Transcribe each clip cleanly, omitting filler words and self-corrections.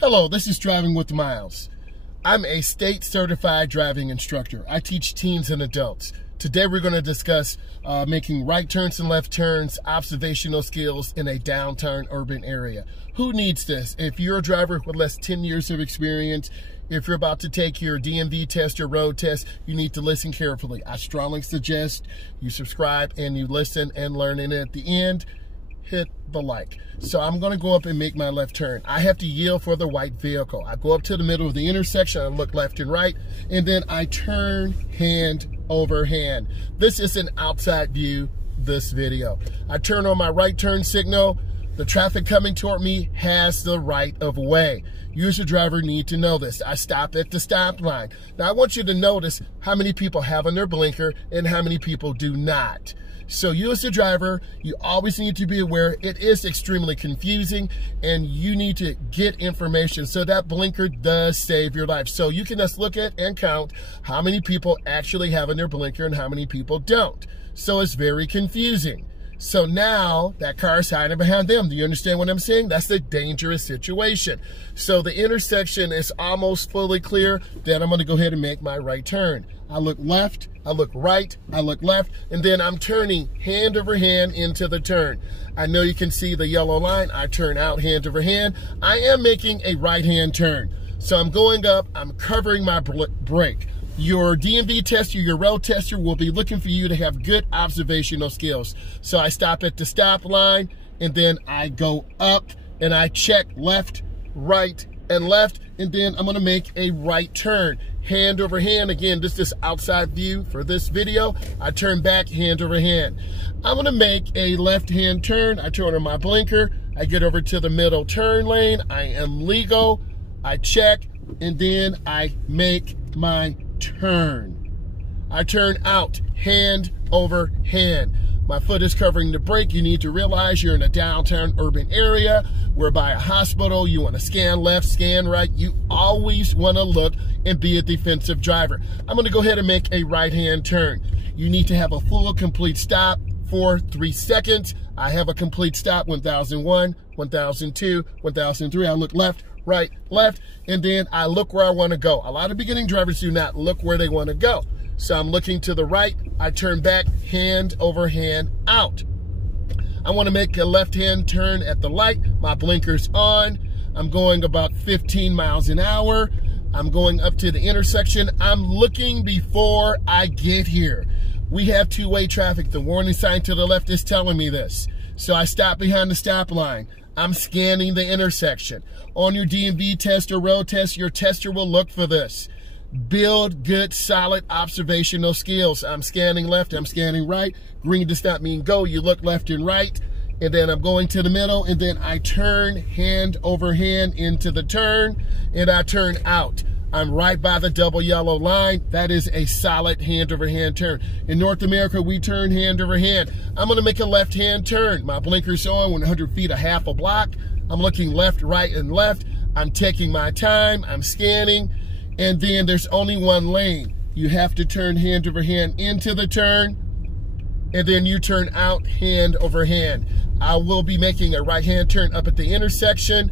Hello, this is Driving with Miles. I'm a state certified driving instructor. I teach teens and adults. Today we're going to discuss making right turns and left turns, observational skills in a downtown urban area. Who needs this? If you're a driver with less than 10 years of experience, if you're about to take your DMV test or road test, you need to listen carefully. I strongly suggest you subscribe and you listen and learn, and at the end, hit the like. So I'm going to go up and make my left turn. I have to yield for the white vehicle. I go up to the middle of the intersection, I look left and right, and then I turn hand over hand. This is an outside view, this video. I turn on my right turn signal. The traffic coming toward me has the right of way. You as a driver need to know this. I stop at the stop line. Now I want you to notice how many people have on their blinker and how many people do not. So you as a driver, you always need to be aware it is extremely confusing and you need to get information. So that blinker does save your life. So you can just look at and count how many people actually have on their blinker and how many people don't. So it's very confusing. So now that car is hiding behind them. Do you understand what I'm saying? That's a dangerous situation. So the intersection is almost fully clear. Then I'm going to go ahead and make my right turn. I look left, I look right, I look left, and then I'm turning hand over hand into the turn. I know you can see the yellow line. I turn out hand over hand. I am making a right-hand turn. So I'm going up, I'm covering my brake. Your DMV tester, your road tester will be looking for you to have good observational skills. So I stop at the stop line, and then I go up, and I check left, right, and left, and then I'm gonna make a right turn. Hand over hand. Again, this is outside view for this video. I turn back hand over hand. I'm gonna make a left-hand turn. I turn on my blinker. I get over to the middle turn lane. I am legal. I check, and then I make my turn. I turn out hand over hand. My foot is covering the brake. You need to realize you're in a downtown urban area. We're by a hospital. You want to scan left, scan right. You always want to look and be a defensive driver. I'm going to go ahead and make a right-hand turn. You need to have a full, complete stop for 3 seconds. I have a complete stop, 1001, 1002, 1003. I look left, right, left, and then I look where I want to go. A lot of beginning drivers do not look where they want to go. So I'm looking to the right, I turn back, hand over hand out. I want to make a left-hand turn at the light. My blinker's on. I'm going about 15 miles an hour. I'm going up to the intersection. I'm looking before I get here. We have two-way traffic. The warning sign to the left is telling me this. So I stop behind the stop line. I'm scanning the intersection. On your DMV test or road test, your tester will look for this. Build good, solid observational skills. I'm scanning left, I'm scanning right. Green does not mean go. You look left and right, and then I'm going to the middle, and then I turn hand over hand into the turn, and I turn out. I'm right by the double yellow line. That is a solid hand over hand turn. In North America, we turn hand over hand. I'm gonna make a left hand turn. My blinker's on, 100 feet, a half a block. I'm looking left, right, and left. I'm taking my time, I'm scanning, and then there's only one lane. You have to turn hand over hand into the turn, and then you turn out hand over hand. I will be making a right hand turn up at the intersection.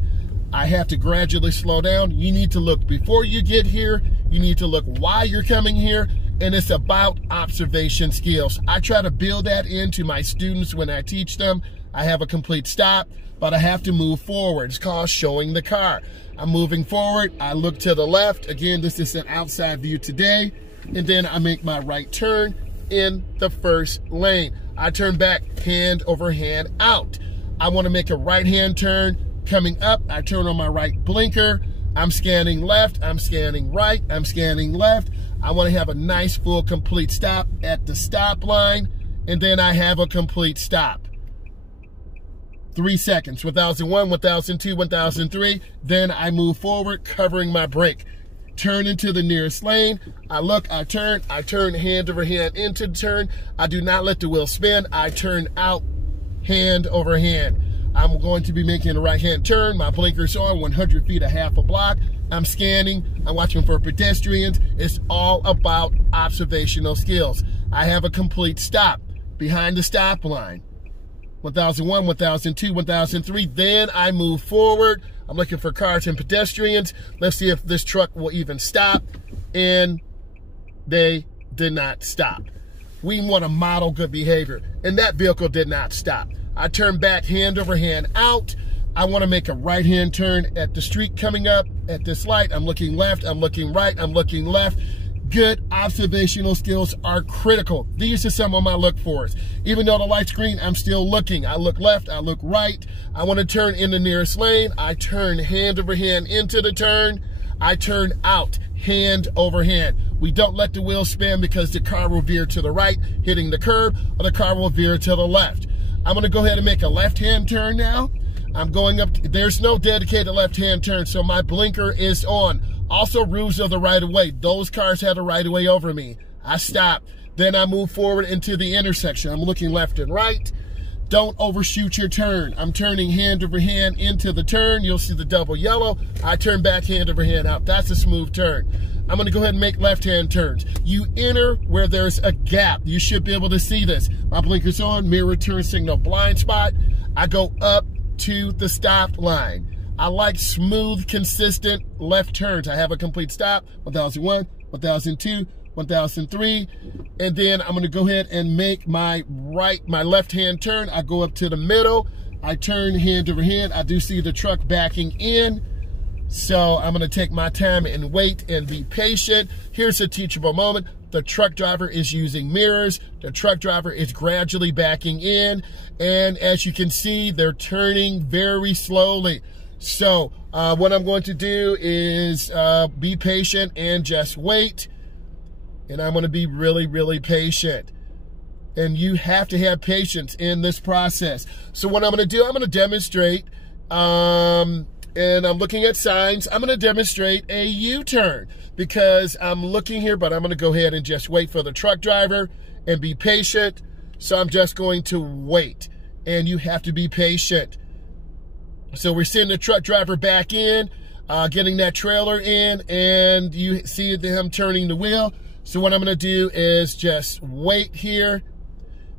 I have to gradually slow down. You need to look before you get here. You need to look while you're coming here. And it's about observation skills. I try to build that into my students when I teach them. I have a complete stop, but I have to move forward. It's called showing the car. I'm moving forward. I look to the left. Again, this is an outside view today. And then I make my right turn in the first lane. I turn back hand over hand out. I want to make a right-hand turn. Coming up, I turn on my right blinker. I'm scanning left, I'm scanning right, I'm scanning left. I want to have a nice, full, complete stop at the stop line, and then I have a complete stop. 3 seconds, 1001, 1002, 1003. Then I move forward, covering my brake. Turn into the nearest lane. I look, I turn hand over hand into the turn. I do not let the wheel spin. I turn out hand over hand. I'm going to be making a right-hand turn. My blinker's on, 100 feet, a half a block. I'm scanning. I'm watching for pedestrians. It's all about observational skills. I have a complete stop behind the stop line. 1001, 1002, 1003. Then I move forward. I'm looking for cars and pedestrians. Let's see if this truck will even stop. And they did not stop. We want to model good behavior, and that vehicle did not stop. I turn back hand over hand out. I want to make a right-hand turn at the street coming up at this light. I'm looking left, I'm looking right, I'm looking left. Good observational skills are critical. These are some of my look fors. Even though the light's green, I'm still looking. I look left, I look right. I want to turn in the nearest lane. I turn hand over hand into the turn. I turn out hand over hand. We don't let the wheel spin because the car will veer to the right, hitting the curb, or the car will veer to the left. I'm going to go ahead and make a left-hand turn now. I'm going up, there's no dedicated left-hand turn, so my blinker is on. Also, rules of the right-of-way. Those cars had a right-of-way over me. I stop. Then I move forward into the intersection. I'm looking left and right. Don't overshoot your turn. I'm turning hand over hand into the turn. You'll see the double yellow. I turn back hand over hand out. That's a smooth turn. I'm going to go ahead and make left-hand turns. You enter where there's a gap. You should be able to see this. My blinker's on, mirror turn signal, blind spot. I go up to the stop line. I like smooth, consistent left turns. I have a complete stop, 1001, 1002, 1003, and then I'm gonna go ahead and make my left-hand turn. I go up to the middle, I turn hand over hand. I do see the truck backing in, so I'm gonna take my time and wait and be patient. Here's a teachable moment. The truck driver is using mirrors. The truck driver is gradually backing in, and as you can see, they're turning very slowly. So what I'm going to do is be patient and just wait. And I'm going to be really, really patient. And you have to have patience in this process. So what I'm going to do, I'm going to demonstrate, and I'm looking at signs. I'm going to demonstrate a U-turn because I'm looking here, but I'm going to go ahead and just wait for the truck driver and be patient. So I'm just going to wait, and you have to be patient. So we're seeing the truck driver back in, getting that trailer in, and you see him turning the wheel. So what I'm going to do is just wait here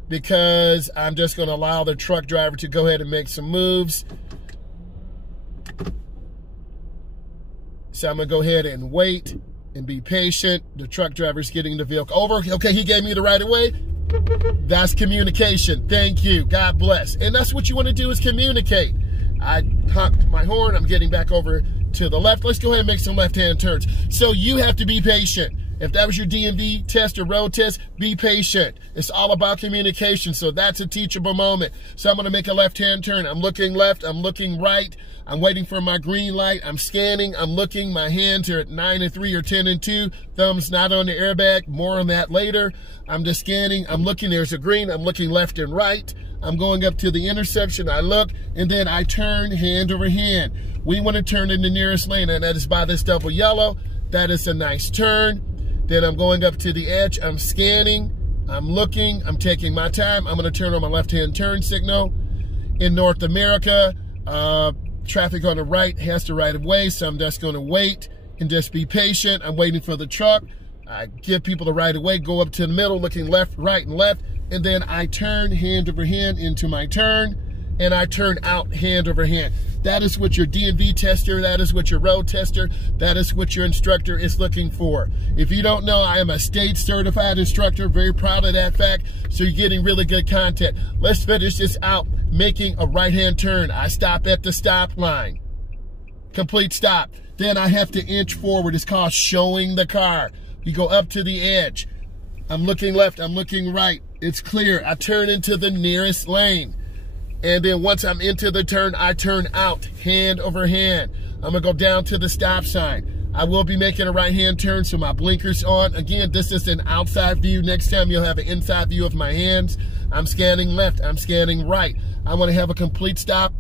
because I'm just going to allow the truck driver to go ahead and make some moves. So I'm going to go ahead and wait and be patient. The truck driver's getting the vehicle over. Okay, he gave me the right of way. That's communication. Thank you. God bless. And that's what you want to do is communicate. I honked my horn. I'm getting back over to the left. Let's go ahead and make some left-hand turns. So you have to be patient. If that was your DMV test or road test, be patient. It's all about communication, so that's a teachable moment. So I'm going to make a left-hand turn. I'm looking left. I'm looking right. I'm waiting for my green light. I'm scanning. I'm looking. My hands are at 9 and 3 or 10 and 2. Thumbs not on the airbag. More on that later. I'm just scanning. I'm looking. There's a green. I'm looking left and right. I'm going up to the intersection. I look, and then I turn hand over hand. We want to turn in the nearest lane, and that is by this double yellow. That is a nice turn. Then I'm going up to the edge. I'm scanning. I'm looking. I'm taking my time. I'm going to turn on my left-hand turn signal. In North America, traffic on the right has the right of way, so I'm just going to wait and just be patient. I'm waiting for the truck. I give people the right of way, go up to the middle, looking left, right, and left, and then I turn hand over hand into my turn, and I turn out hand over hand. That is what your DMV tester, that is what your road tester, that is what your instructor is looking for. If you don't know, I am a state certified instructor, very proud of that fact, so you're getting really good content. Let's finish this out, making a right-hand turn. I stop at the stop line. Complete stop. Then I have to inch forward. It's called showing the car. You go up to the edge. I'm looking left, I'm looking right. It's clear. I turn into the nearest lane. And then once I'm into the turn, I turn out, hand over hand. I'm gonna go down to the stop sign. I will be making a right-hand turn, so my blinker's on. Again, this is an outside view. Next time you'll have an inside view of my hands. I'm scanning left, I'm scanning right. I wanna have a complete stop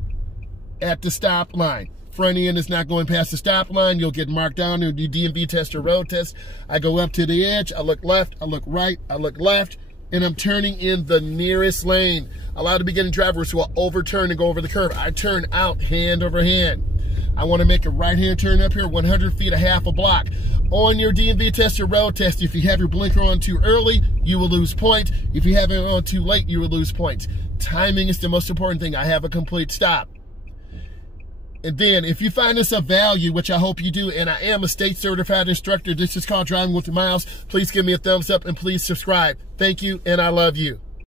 at the stop line. Front end is not going past the stop line. You'll get marked down in the DMV test or road test. I go up to the edge, I look left, I look right, I look left, and I'm turning in the nearest lane. A lot of beginning drivers will overturn and go over the curb. I turn out hand over hand. I want to make a right-hand turn up here, 100 feet, a half a block. On your DMV test or road test, if you have your blinker on too early, you will lose points. If you have it on too late, you will lose points. Timing is the most important thing. I have a complete stop. And then if you find this of value, which I hope you do, and I am a state certified instructor, this is called Driving with Miles, please give me a thumbs up and please subscribe. Thank you, and I love you.